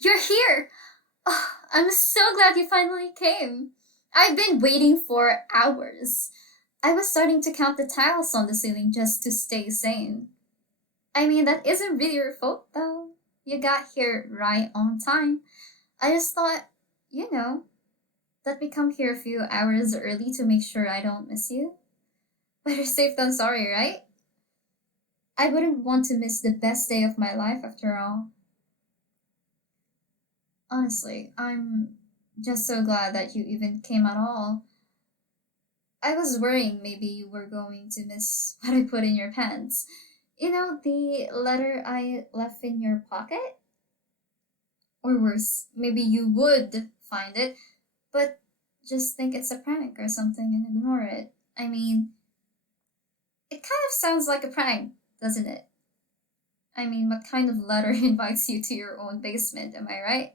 You're here! Oh, I'm so glad you finally came. I've been waiting for hours. I was starting to count the tiles on the ceiling just to stay sane. I mean, that isn't really your fault, though. You got here right on time. I just thought, you know, that we come here a few hours early to make sure I don't miss you. Better safe than sorry, right? I wouldn't want to miss the best day of my life after all. Honestly, I'm just so glad that you even came at all. I was worrying maybe you were going to miss what I put in your pants. You know, the letter I left in your pocket? Or worse, maybe you would find it, but just think it's a prank or something and ignore it. I mean, it kind of sounds like a prank, doesn't it? I mean, what kind of letter invites you to your own basement, am I right?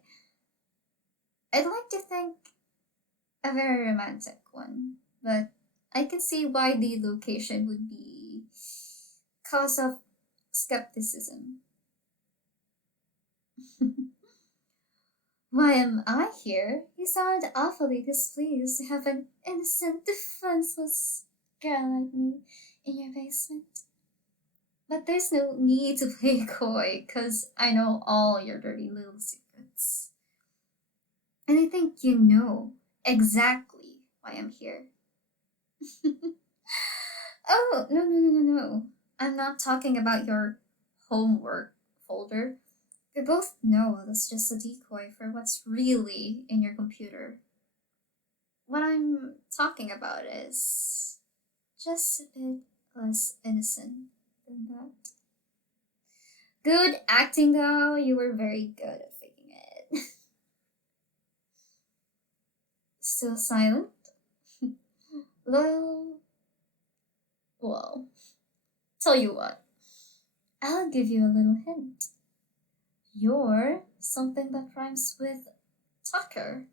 I'd like to think a very romantic one, but I can see why the location would be cause of skepticism. Why am I here? You sound awfully displeased to have an innocent, defenseless girl like me in your basement. But there's no need to play coy, cause I know all your dirty little secrets. And I think you know exactly why I'm here. Oh, no. I'm not talking about your homework folder. We both know that's just a decoy for what's really in your computer. What I'm talking about is just a bit less innocent than that. Good acting, though. You were very good at faking it. Still silent? well, well, tell you what. I'll give you a little hint. You're something that rhymes with Tucker.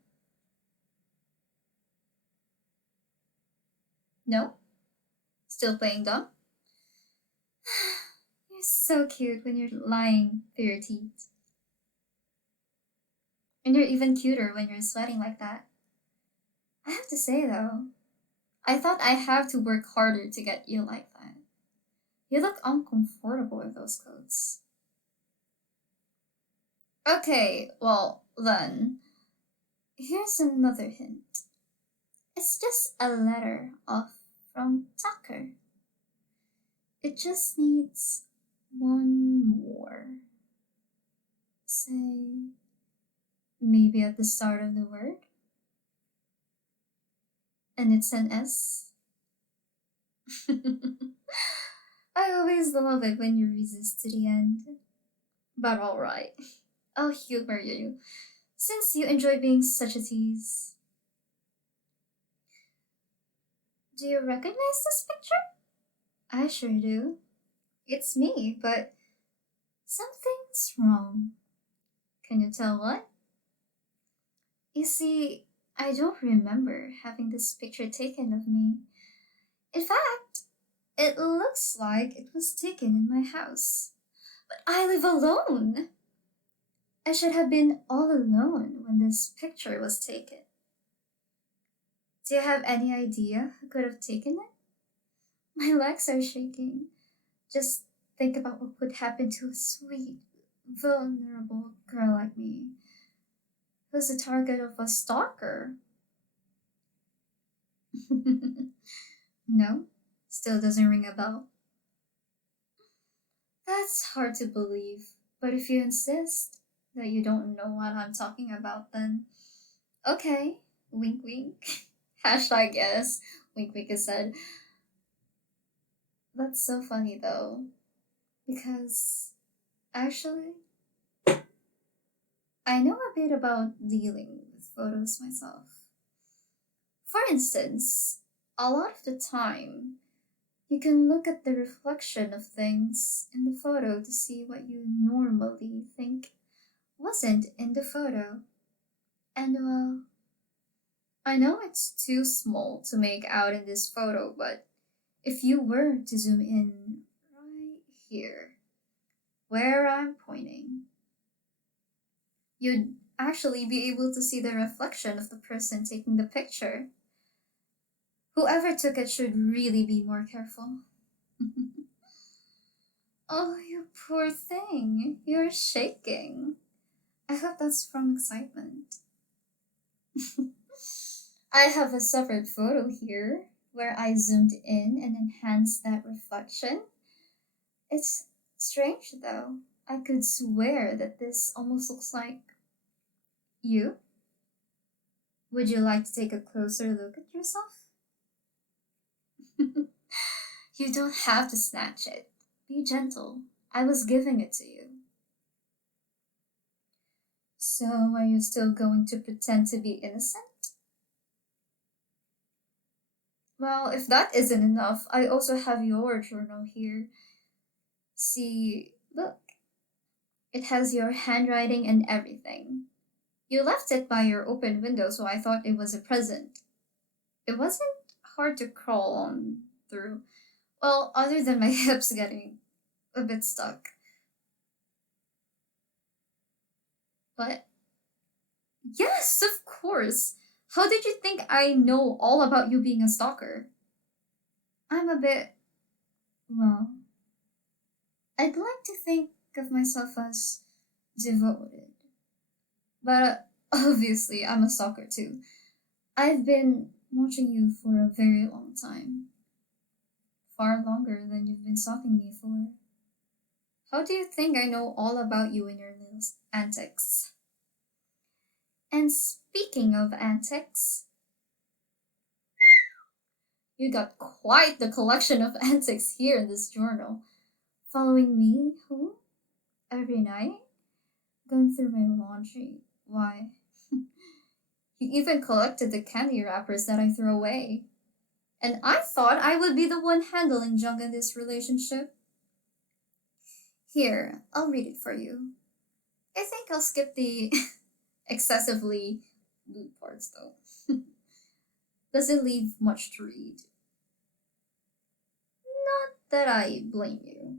No? Still playing dumb? You're so cute when you're lying through your teeth. And you're even cuter when you're sweating like that. I have to say though, I thought I have to work harder to get you like that. You look uncomfortable in those clothes. Okay, well then, here's another hint. It's just a letter off from Tucker. It just needs one more. Say, maybe at the start of the word? And it's an S? I always love it when you resist to the end. But alright, I'll humor you, since you enjoy being such a tease. Do you recognize this picture? I sure do. It's me, but something's wrong. Can you tell what? You see, I don't remember having this picture taken of me. In fact, it looks like it was taken in my house. But I live alone. I should have been all alone when this picture was taken. Do you have any idea who could have taken it? My legs are shaking. Just think about what could happen to a sweet, vulnerable girl like me, who's the target of a stalker. No, still doesn't ring a bell. That's hard to believe, but if you insist that you don't know what I'm talking about, then okay, wink wink. Hashtag yes, wink wink is said. That's so funny though, because actually, I know a bit about dealing with photos myself. For instance, a lot of the time, you can look at the reflection of things in the photo to see what you normally think wasn't in the photo. And well, I know it's too small to make out in this photo, but if you were to zoom in right here, where I'm pointing, you'd actually be able to see the reflection of the person taking the picture. Whoever took it should really be more careful. Oh, you poor thing. You're shaking. I hope that's from excitement. I have a separate photo here where I zoomed in and enhanced that reflection. It's strange though. I could swear that this almost looks like you. Would you like to take a closer look at yourself? You don't have to snatch it. Be gentle. I was giving it to you. So, are you still going to pretend to be innocent? Well, if that isn't enough, I also have your journal here. See, look. It has your handwriting and everything. You left it by your open window, so I thought it was a present. It wasn't hard to crawl on through. Well, other than my hips getting a bit stuck. But, yes, of course. How did you think I know all about you being a stalker? I'm a bit, well, I'd like to think of myself as devoted. But obviously, I'm a stalker too. I've been watching you for a very long time. Far longer than you've been stalking me for. How do you think I know all about you and your little antics? And speaking of antics, you got quite the collection of antics here in this journal. Following me home every night, going through my laundry. Why? You even collected the candy wrappers that I threw away. And I thought I would be the one handling junk in this relationship. Here, I'll read it for you. I think I'll skip the excessively lewd parts though. Doesn't leave much to read. Not that I blame you.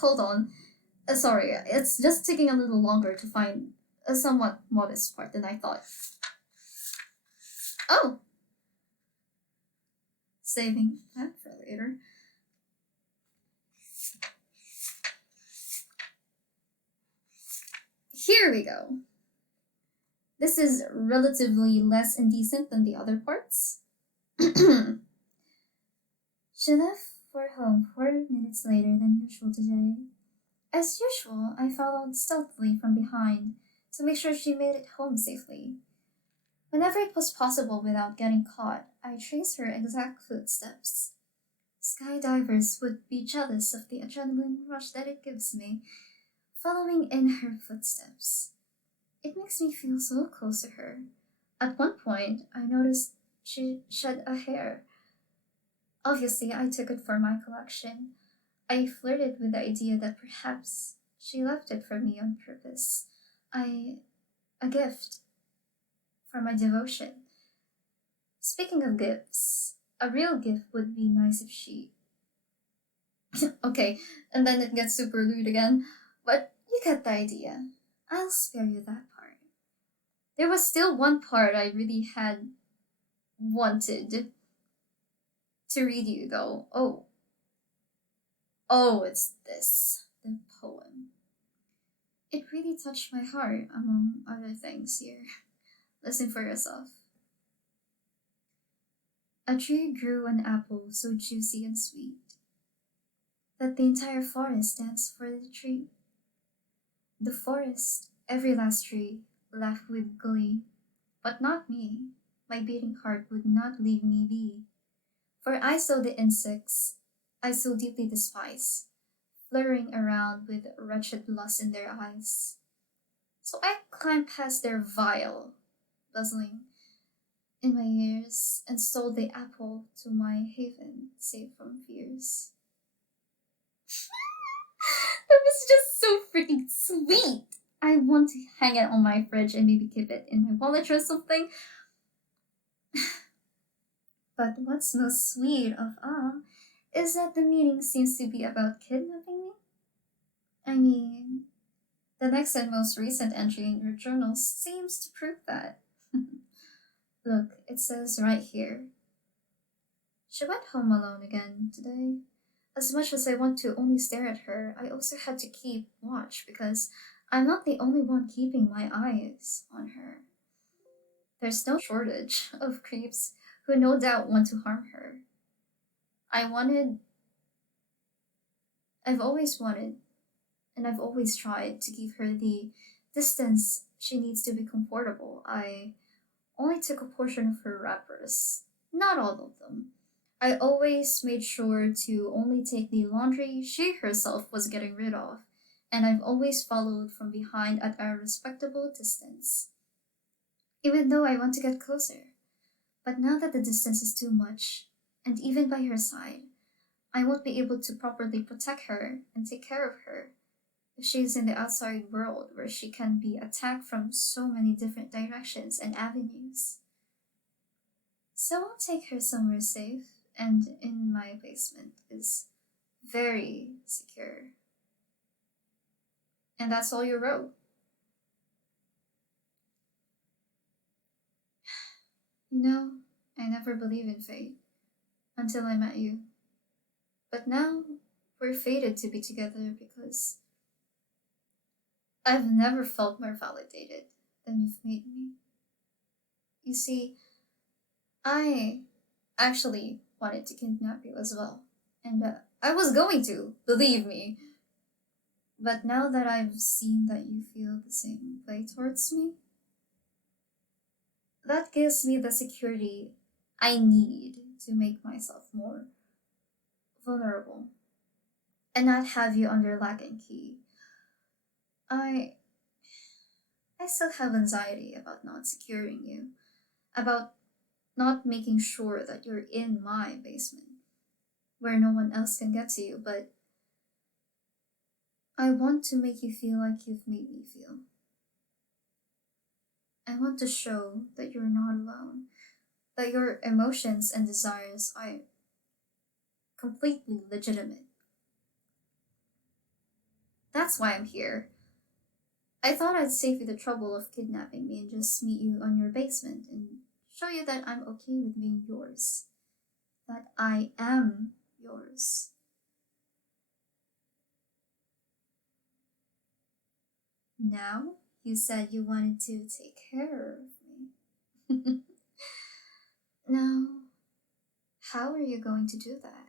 Hold on. Sorry, it's just taking a little longer to find a somewhat modest part than I thought. Oh! Saving that for later. Here we go. This is relatively less indecent than the other parts. She left for home 4 minutes later than usual today. As usual, I followed stealthily from behind to make sure she made it home safely. Whenever it was possible without getting caught, I traced her exact footsteps. Skydivers would be jealous of the adrenaline rush that it gives me, following in her footsteps. It makes me feel so close to her. At one point, I noticed she shed a hair. Obviously, I took it for my collection. I flirted with the idea that perhaps she left it for me on purpose. A gift for my devotion. Speaking of gifts, a real gift would be nice if she. Okay, and then it gets super lewd again. But you get the idea. I'll spare you that part. There was still one part I really had wanted to read you, though. Oh, it's this. The poem. It really touched my heart, among other things here. Listen for yourself. A tree grew an apple so juicy and sweet that the entire forest danced for the tree. The forest, every last tree, laughed with glee, but not me. My beating heart would not leave me be. For I saw the insects I so deeply despise, fluttering around with wretched lust in their eyes. So I climbed past their vile, buzzing in my ears, and stole the apple to my haven, safe from fears. That was just so freaking sweet! I want to hang it on my fridge and maybe keep it in my wallet or something. But what's most sweet of all is that the meeting seems to be about kidnapping me. I mean, the next and most recent entry in your journal seems to prove that. Look, it says right here. She went home alone again today. As much as I want to only stare at her, I also had to keep watch because I'm not the only one keeping my eyes on her. There's no shortage of creeps who no doubt want to harm her. I wanted, I've always wanted, and I've always tried to give her the distance she needs to be comfortable. I only took a portion of her wrappers, not all of them. I always made sure to only take the laundry she herself was getting rid of, and I've always followed from behind at a respectable distance, even though I want to get closer. But now that the distance is too much, and even by her side, I won't be able to properly protect her and take care of her if she's in the outside world where she can be attacked from so many different directions and avenues. So I'll take her somewhere safe, and in my basement is very secure. And that's all you wrote. You know, I never believed in fate until I met you. But now we're fated to be together because I've never felt more validated than you've made me. You see, I actually wanted to kidnap you as well. And I was going to, believe me. But now that I've seen that you feel the same way towards me, that gives me the security I need to make myself more vulnerable and not have you under lock and key. I I still have anxiety about not securing you, about not making sure that you're in my basement where no one else can get to you, but I want to make you feel like you've made me feel. I want to show that you're not alone, that your emotions and desires are completely legitimate. That's why I'm here. I thought I'd save you the trouble of kidnapping me and just meet you on your basement and show you that I'm okay with being yours, that I am yours. Now, you said you wanted to take care of me. Now, how are you going to do that?